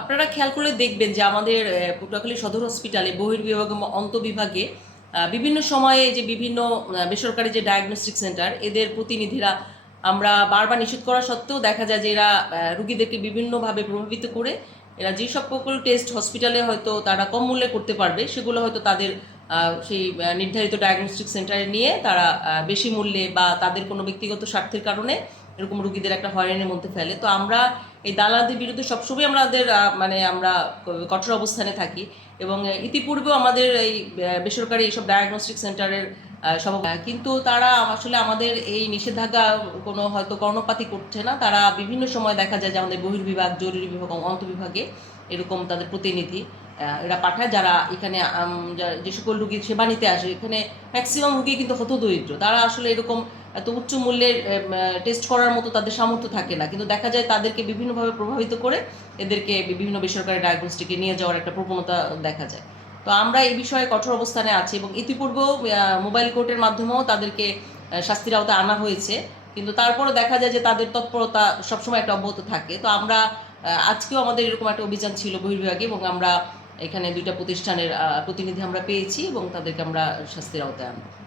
আপনারা খেয়াল করে দেখবেন যে আমাদের পটুয়াখালী সদর হসপিটালে বহির্বিভাগ এবং অন্তবিভাগে বিভিন্ন সময়ে যে বিভিন্ন বেসরকারি যে ডায়াগনস্টিক সেন্টার এদের প্রতিনিধিরা আমরা বারবার নিষেধ করা সত্ত্বেও দেখা যায় যে এরা রুগীদেরকে বিভিন্নভাবে প্রভাবিত করে, এরা যে সব সকল টেস্ট হসপিটালে হয়তো তারা কম মূল্যে করতে পারবে, সেগুলো হয়তো তাদের সেই নির্ধারিত ডায়াগনস্টিক সেন্টারে নিয়ে তারা বেশি মূল্যে বা তাদের কোনো ব্যক্তিগত স্বার্থের কারণে এরকম রুগীদের একটা হয়রানির মধ্যে ফেলে। তো আমরা এই দালালদের বিরুদ্ধে সবসময় আমাদের মানে আমরা কঠোর অবস্থানে থাকি এবং ইতিপূর্বেও আমাদের এই বেসরকারি এইসব ডায়াগনস্টিক সেন্টারের সব কিন্তু তারা আসলে আমাদের এই নিষেধাজ্ঞা কোনো হয়তো কর্ণপাতি করছে না। তারা বিভিন্ন সময় দেখা যায় যে আমাদের বহির্বিভাগ, জরুরি বিভাগ অন্তবিভাগে এরকম তাদের প্রতিনিধি। এরা পাঠায় যারা এখানে যে সকল রুগী সেবা নিতে আসে, এখানে ম্যাক্সিমাম রুগী কিন্তু হতদরিদ্র তারা আসলে এরকম এত উচ্চ মূল্যের টেস্ট করার মতো তাদের সামর্থ্য থাকে না। কিন্তু দেখা যায় তাদেরকে বিভিন্নভাবে প্রভাবিত করে এদেরকে বিভিন্ন বেসরকারি ডায়াগনস্টিকে নিয়ে যাওয়ার একটা প্রবণতা দেখা যায়। তো আমরা এই বিষয়ে কঠোর অবস্থানে আছি এবং ইতিপূর্বেও মোবাইল কোর্টের মাধ্যমেও তাদেরকে শাস্তির আওতায় আনা হয়েছে। কিন্তু তারপরও দেখা যায় যে তাদের তৎপরতা সবসময় একটা অব্যাহত থাকে। তো আমরা আজকেও আমাদের এরকম একটা অভিযান ছিল বহির্বিভাগে এবং আমরা এখানে দুইটা প্রতিষ্ঠানের প্রতিনিধি আমরা পেয়েছি এবং তাদেরকে আমরা শাস্তির আওতায় আনব।